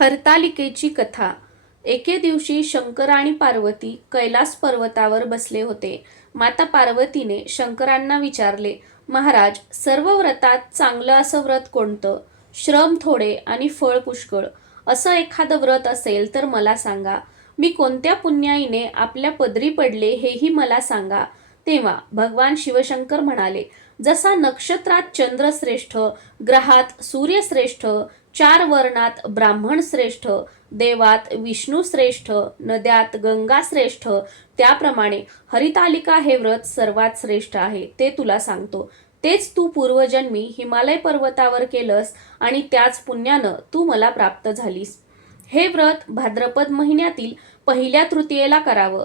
हरतालिकेची कथा. एके दिवशी शंकर आणि पार्वती कैलास पर्वतावर बसले होते. माता पार्वतीने शंकरांना विचारले महाराज सर्व व्रतात चांगलं असं व्रत कोणतं? श्रम थोडे आणि फळ पुष्कळ. असं एखादं व्रत असेल तर मला सांगा. मी कोणत्या पुण्याईने आपल्या पदरी पडले हेही मला सांगा. तेव्हा भगवान शिवशंकर म्हणाले जसा नक्षत्रात चंद्र श्रेष्ठ ग्रहात सूर्य श्रेष्ठ चार वर्णात ब्राह्मण श्रेष्ठ देवात विष्णू श्रेष्ठ नद्यात गंगा श्रेष्ठ त्याप्रमाणे हरितालिका हे व्रत सर्वात श्रेष्ठ आहे ते तुला सांगतो. तेच तू पूर्वजन्मी हिमालय पर्वतावर केलंस आणि त्याच पुण्यानं तू मला प्राप्त झालीस. हे व्रत भाद्रपद महिन्यातील पहिल्या तृतीयेला करावं.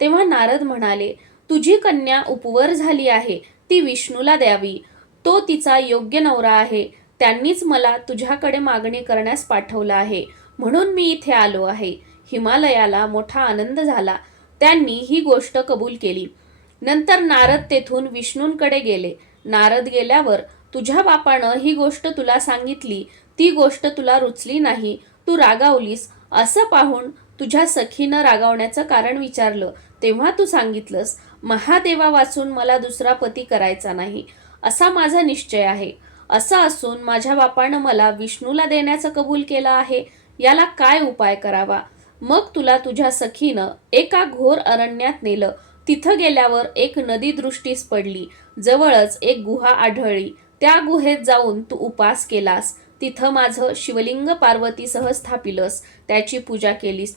तेव्हा नारद म्हणाले तुझी कन्या उपवर झाली आहे ती विष्णूला द्यावी. तो तिचा योग्य नवरा आहे. त्यांनीच मला तुझ्याकडे मागणी करण्यास पाठवलं आहे. म्हणून मी इथे आलो आहे. हिमालयाला मोठा आनंद झाला. त्यांनी ही गोष्ट कबूल केली. नंतर नारद तेथून विष्णूंकडे गेले. नारद गेल्यावर तुझ्या बापानं ही गोष्ट तुला सांगितली. ती गोष्ट तुला रुचली नाही. तू रागावलीस. असं पाहून तुझ्या सखीनं रागावण्याचं कारण विचारलं. तेव्हा तू सांगितलंस महादेवा वाचून मला दुसरा पती करायचा नाही. असा माझा निश्चय आहे. असं असून माझ्या बापानं मला विष्णूला देण्याचं कबूल केलं आहे याला काय उपाय करावा? मग तुला तुझ्या सखीनं एका घोर अरण्यात नेलं. तिथं गेल्यावर एक नदी दृष्टीस पडली. जवळच एक गुहा आढळली. त्या गुहेत जाऊन तू उपास केलास. तिथं माझं शिवलिंग पार्वतीसह स्थापिलस. त्याची पूजा केलीस.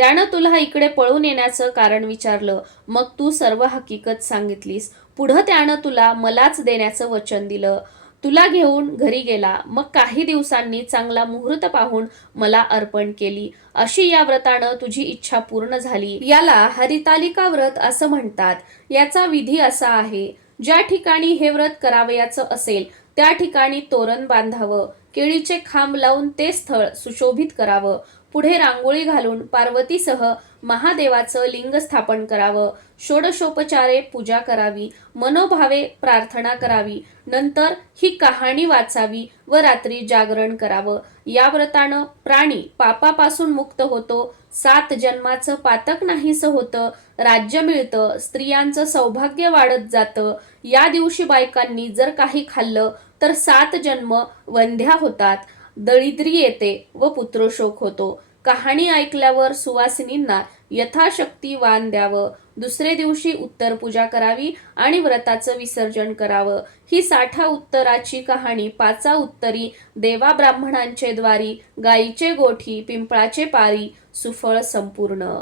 त्यानं तुला इकडे पळून येण्याचं कारण विचारलं. मग तू सर्व हकीकत सांगितलीस. पुढं त्यानं तुला मलाच देण्याचं वचन दिलं. तुला घेऊन घरी गेला. मग काही दिवसांनी चांगला मुहूर्त पाहून मला अर्पण केली. अशी या व्रतानं तुझी इच्छा पूर्ण झाली. याला हरितालिका व्रत असं म्हणतात. याचा विधी असा आहे. ज्या ठिकाणी हे व्रत करावयाचं असेल त्या ठिकाणी तोरण बांधावं. केळीचे खांब लावून ते स्थळ सुशोभित करावं. पुढे रांगोळी घालून पार्वतीसह महादेवाचं लिंग स्थापन करावं. षोडशोपचारे पूजा करावी. मनोभावे प्रार्थना करावी. नंतर ही कहाणी वाचावी व रात्री जागरण करावं. या व्रतानं प्राणी पापापासून मुक्त होतो. सात जन्माचं पातक नाहीसं होतं. राज्य मिळतं. स्त्रियांचं सौभाग्य वाढत जातं. या दिवशी बायकांनी जर काही खाल्लं तर सात जन्म वंध्या होतात. दळिद्री येते व पुत्रशोक होतो. कहाणी ऐकल्यावर सुवासिनींना यथाशक्ती वान द्यावं. दुसरे दिवशी उत्तर पूजा करावी आणि व्रताचं विसर्जन करावं. ही साठा उत्तराची कहाणी पाचा उत्तरी देवा ब्राह्मणांचे द्वारी गायीचे गोठी पिंपळाचे पारी सुफळ संपूर्ण.